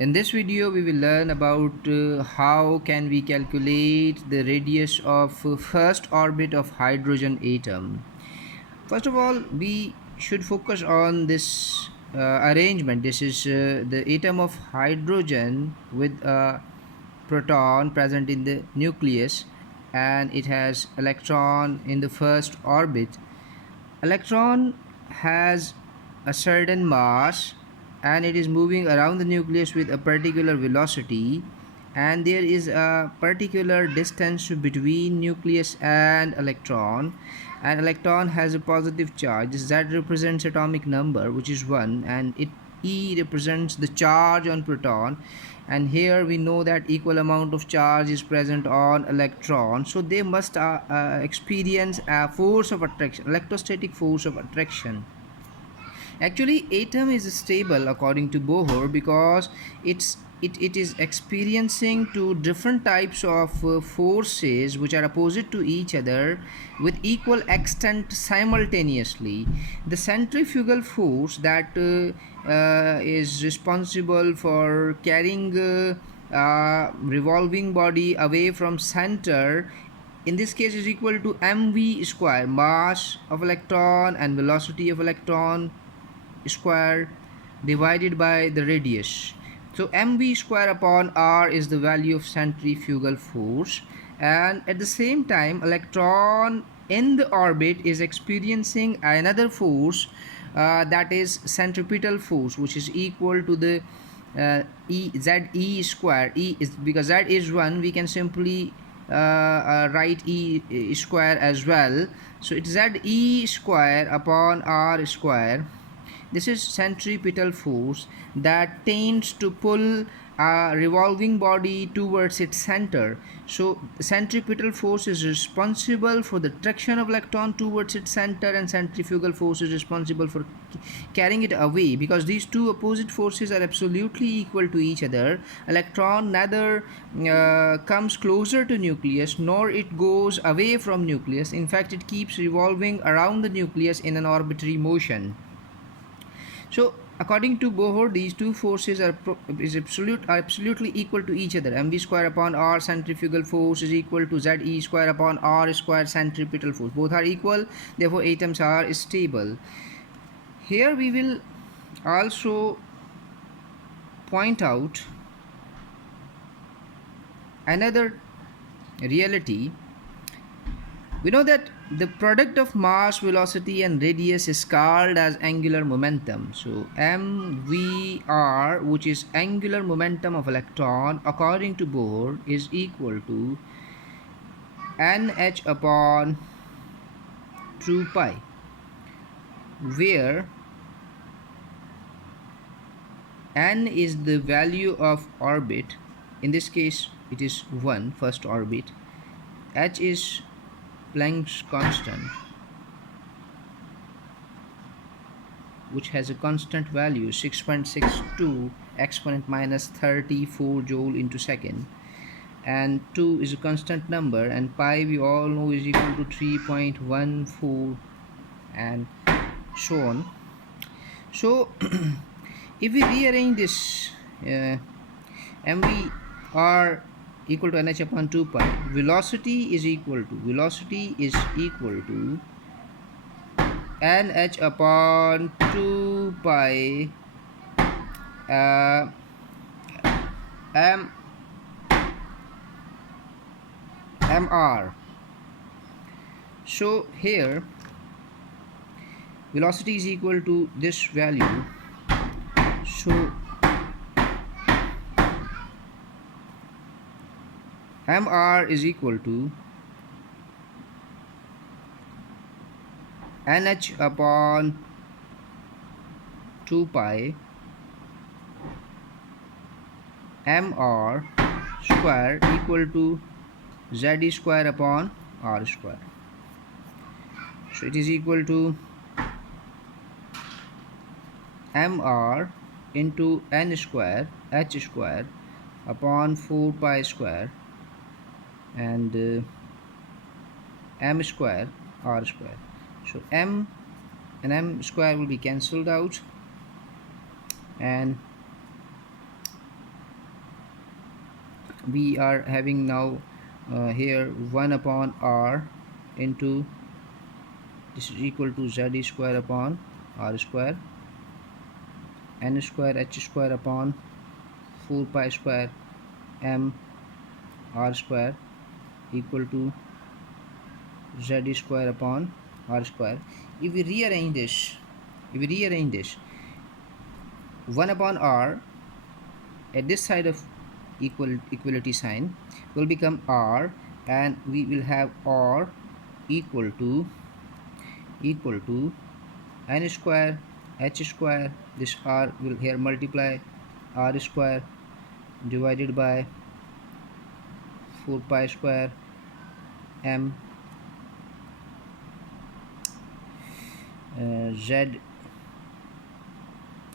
In this video we will learn about how can we calculate the radius of first orbit of hydrogen atom. First of all, we should focus on this arrangement. This is the atom of hydrogen with a proton present in the nucleus, and it has electron in the first orbit. Electron has a certain mass and it is moving around the nucleus with a particular velocity, and there is a particular distance between nucleus and electron, and electron has a positive charge. This Z represents atomic number, which is 1, and it E represents the charge on proton, and here we know that equal amount of charge is present on electron, so they must experience a force of attraction, electrostatic force of attraction. Actually, atom is stable according to Bohr because it is experiencing two different types of forces which are opposite to each other with equal extent simultaneously. The centrifugal force that is responsible for carrying revolving body away from center, in this case is equal to mv square, mass of electron and velocity of electron square, divided by the radius. So mv square upon r is the value of centrifugal force, and at the same time electron in the orbit is experiencing another force, that is centripetal force, which is equal to the ze square. E is, because z is 1, we can simply write e square as well. So it's ze square upon r square. This is centripetal force that tends to pull a revolving body towards its center. So centripetal force is responsible for the traction of electron towards its center, and centrifugal force is responsible for carrying it away. Because these two opposite forces are absolutely equal to each other, electron neither comes closer to nucleus nor it goes away from nucleus. In fact, it keeps revolving around the nucleus in an orbitary motion. So according to Bohr, these two forces are absolutely equal to each other. mv square upon r centrifugal force is equal to ze square upon r square centripetal force. Both are equal, therefore atoms are stable. Here we will also point out another reality. We know that the product of mass, velocity and radius is called as angular momentum. So mvr, which is angular momentum of electron, according to Bohr is equal to nh upon 2 pi, where n is the value of orbit. In this case it is 1, first orbit. H is Planck's constant, which has a constant value 6.62 exponent minus 34 joule into second, and 2 is a constant number, and pi we all know is equal to 3.14, and so on. So if we rearrange this, mvr equal to nh upon 2 pi, velocity is equal to nh upon 2 pi mr. So here velocity is equal to this value, so mr is equal to nh upon 2 pi mr square equal to ze square upon r square. So it is equal to mr into n square h square upon 4 pi square, and m square r square. So m and m square will be cancelled out, and we are having now here 1 upon r into, this is equal to z square upon r square, n square h square upon 4 pi square m r square equal to z square upon r square. If we rearrange this, 1 upon r at this side of equality sign will become r, and we will have r equal to n square h square. This r will here multiply r square divided by 4 pi square m z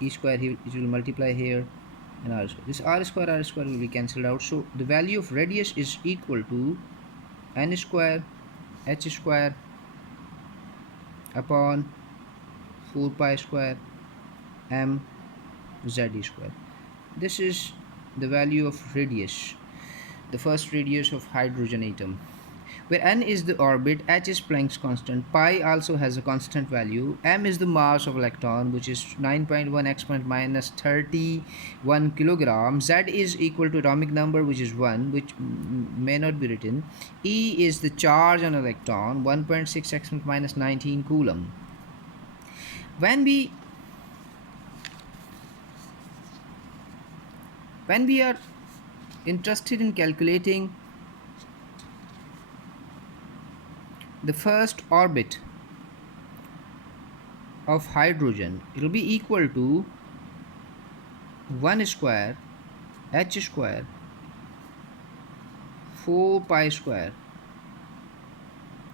e square, it will multiply here, and r square. This r square will be cancelled out. So the value of radius is equal to n square h square upon 4 pi square m z e square. This is the value of radius, the first radius of hydrogen atom, where n is the orbit, h is Planck's constant, pi also has a constant value, m is the mass of electron, which is 9.1 exponent minus 31 kilogram, z is equal to atomic number, which is 1, which may not be written, e is the charge on electron, 1.6 exponent minus 19 coulomb. When we are interested in calculating the first orbit of hydrogen, it will be equal to 1 square h square 4 pi square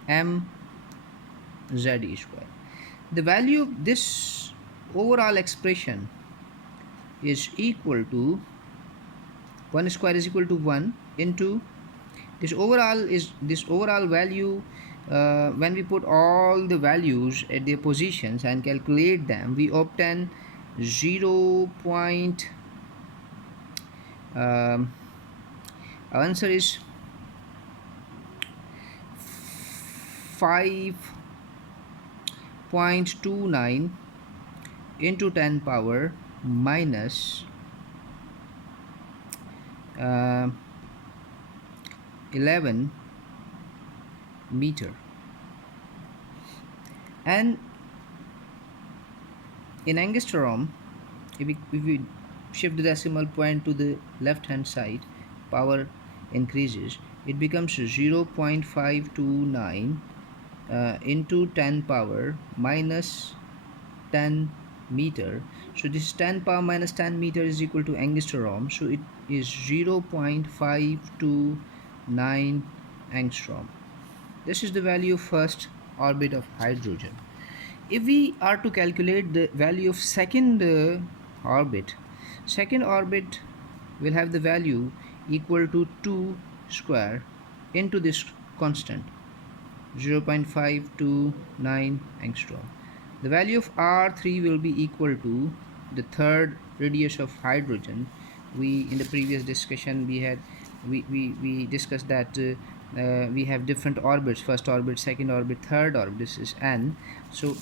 m z e square. The value of this overall expression is equal to 1 square is equal to 1 into this overall value. When we put all the values at their positions and calculate them, we obtain 0. Our answer is 5.29 into 10 power minus 11 meter. And in angstrom, if we shift the decimal point to the left hand side, power increases, it becomes 0.529 into 10 power minus 10 meter. So this 10 power minus 10 meter is equal to angstrom, so it is 0.529 angstrom. This is the value of first orbit of hydrogen. If we are to calculate the value of second orbit will have the value equal to 2 square into this constant, 0.529 angstrom. The value of R3 will be equal to the third radius of hydrogen. In the previous discussion we discussed that we have different orbits: first orbit, second orbit, third orbit. This is n. So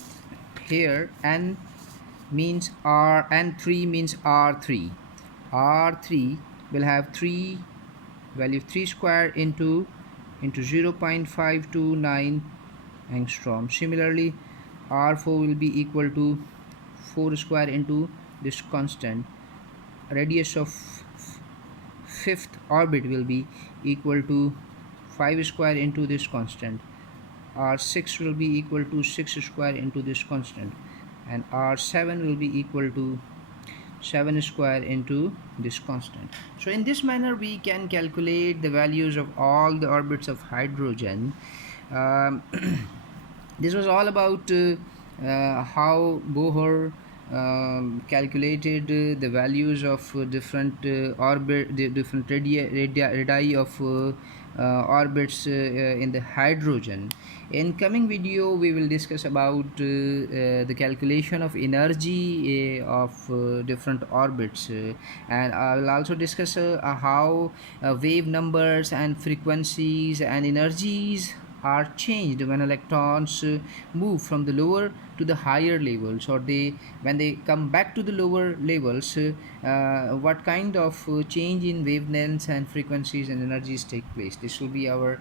here n means r, n3 means r3. R3 will have 3 value of 3 square into 0.529 angstrom. Similarly, R4 will be equal to 4 square into this constant. Radius of fifth orbit will be equal to 5 square into this constant. R6 will be equal to 6 square into this constant, and R7 will be equal to 7 square into this constant. So in this manner we can calculate the values of all the orbits of hydrogen. This was all about how Bohr calculated the values of different different radii of orbits in the hydrogen. In coming video, we will discuss about the calculation of energy of different orbits, and I will also discuss how wave numbers and frequencies and energies are changed when electrons move from the lower to the higher levels, or they when they come back to the lower levels, what kind of change in wavelengths and frequencies and energies take place. This will be our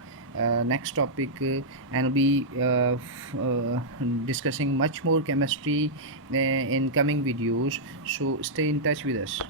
next topic, and we'll be discussing much more chemistry in coming videos, so stay in touch with us.